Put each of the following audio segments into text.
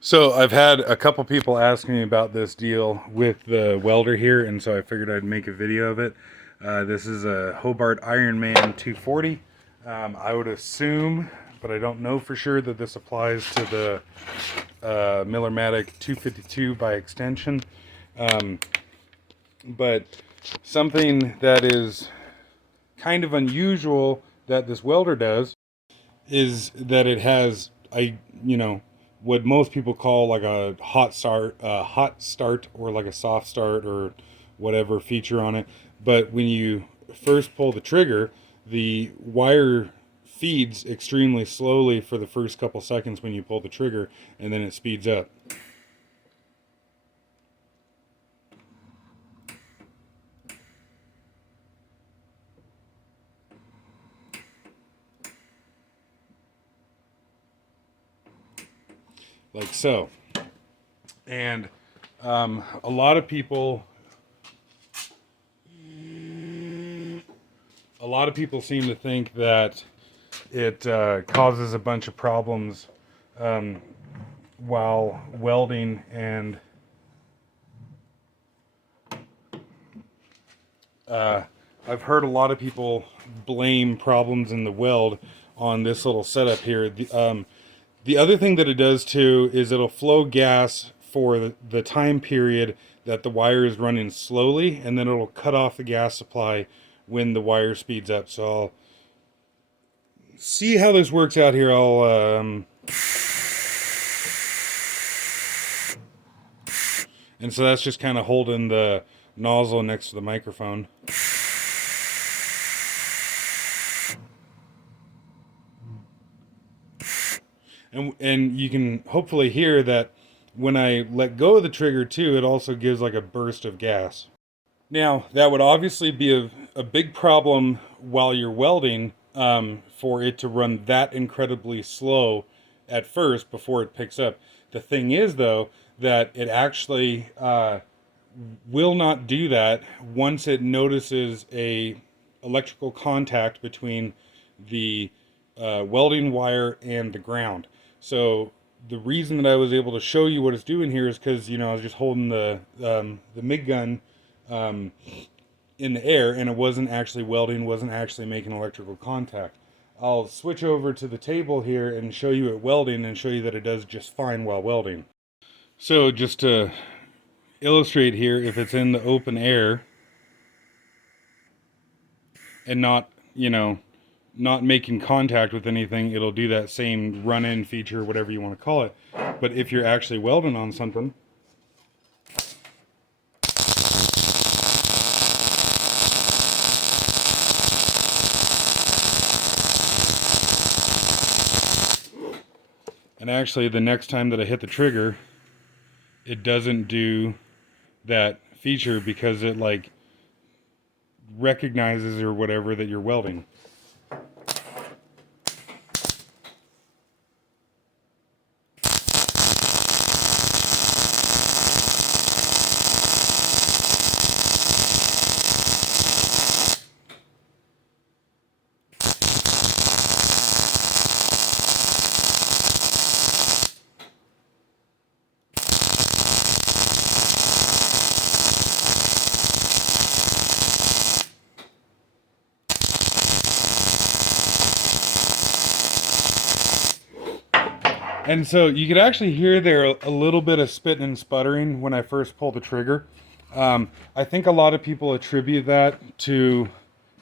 So I've had a couple people ask me about this deal with the welder here, and so I figured I'd make a video of it. This is a Hobart Ironman 240. I would assume, but I don't know for sure, that this applies to the Miller-Matic 252 by extension. Um, but something that is kind of unusual that this welder does is that it has what most people call like a hot start or like a soft start or whatever feature on it. But when you first pull the trigger, the wire feeds extremely slowly for the first couple seconds when you pull the trigger, and then it speeds up. Like so. And a lot of people seem to think that it causes a bunch of problems um, while welding, and uh, I've heard a lot of people blame problems in the weld on this little setup here. The other thing that it does too is it'll flow gas for the time period that the wire is running slowly, and then it'll cut off the gas supply when the wire speeds up. So I'll see how this works out here. And so that's just kind of holding the nozzle next to the microphone. And you can hopefully hear that when I let go of the trigger too, it also gives like a burst of gas. Now, that would obviously be a big problem while you're welding, for it to run that incredibly slow at first before it picks up. The thing is, though, that it actually will not do that once it notices a electrical contact between the welding wire and the ground. So the reason that I was able to show you what it's doing here is because I was just holding the MIG gun um, in the air, and it wasn't actually welding, wasn't actually making electrical contact. I'll switch over to the table here and show you it welding and show you that it does just fine while welding. So just to illustrate here, if it's in the open air and not making contact with anything, it'll do that same run-in feature, whatever you want to call it. But if you're actually welding on something, and actually the next time that I hit the trigger, it doesn't do that feature because it like recognizes or whatever that you're welding. And so you could actually hear there a little bit of spitting and sputtering when I first pulled the trigger. I think a lot of people attribute that to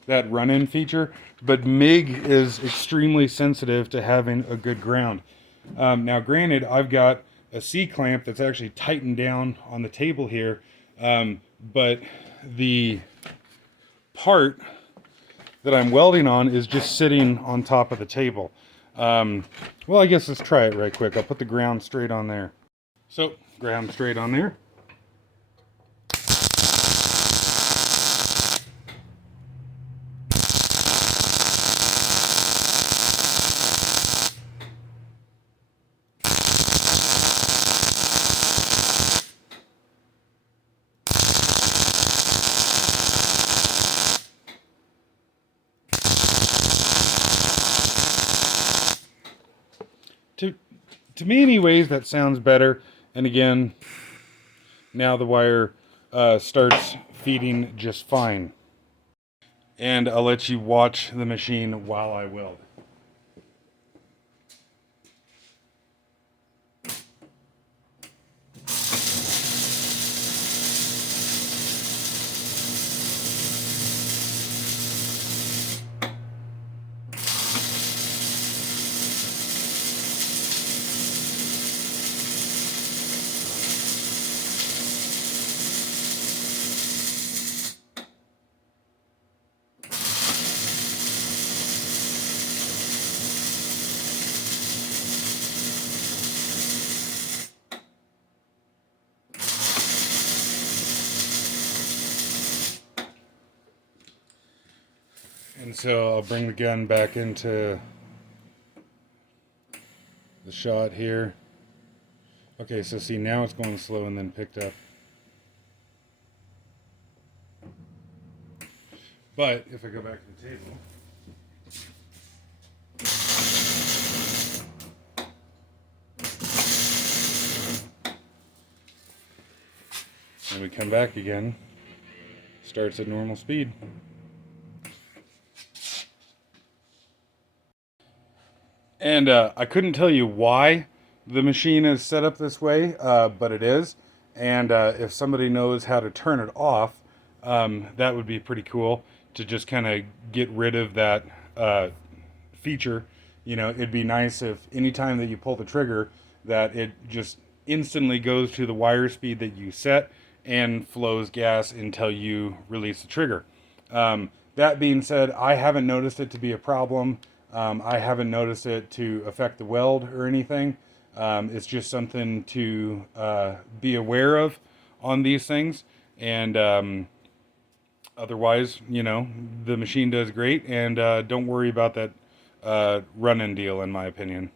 that run-in feature, but MIG is extremely sensitive to having a good ground. Now, granted, I've got a C-clamp that's actually tightened down on the table here, but the part that I'm welding on is just sitting on top of the table. Well, I guess let's try it right quick. I'll put the ground straight on there. So, ground straight on there. To to me anyways, that sounds better. And again, now the wire starts feeding just fine. And I'll let you watch the machine while I weld. And so I'll bring the gun back into the shot here. Okay, so see, now it's going slow and then picked up. But if I go back to the table, and we come back again, starts at normal speed. And I couldn't tell you why the machine is set up this way, but it is. And if somebody knows how to turn it off, that would be pretty cool to just kind of get rid of that feature. You know, it'd be nice if anytime that you pull the trigger, that it just instantly goes to the wire speed that you set and flows gas until you release the trigger. That being said, I haven't noticed it to be a problem. I haven't noticed it to affect the weld or anything. It's just something to be aware of on these things. And otherwise, you know, the machine does great. And don't worry about that run-in deal, in my opinion.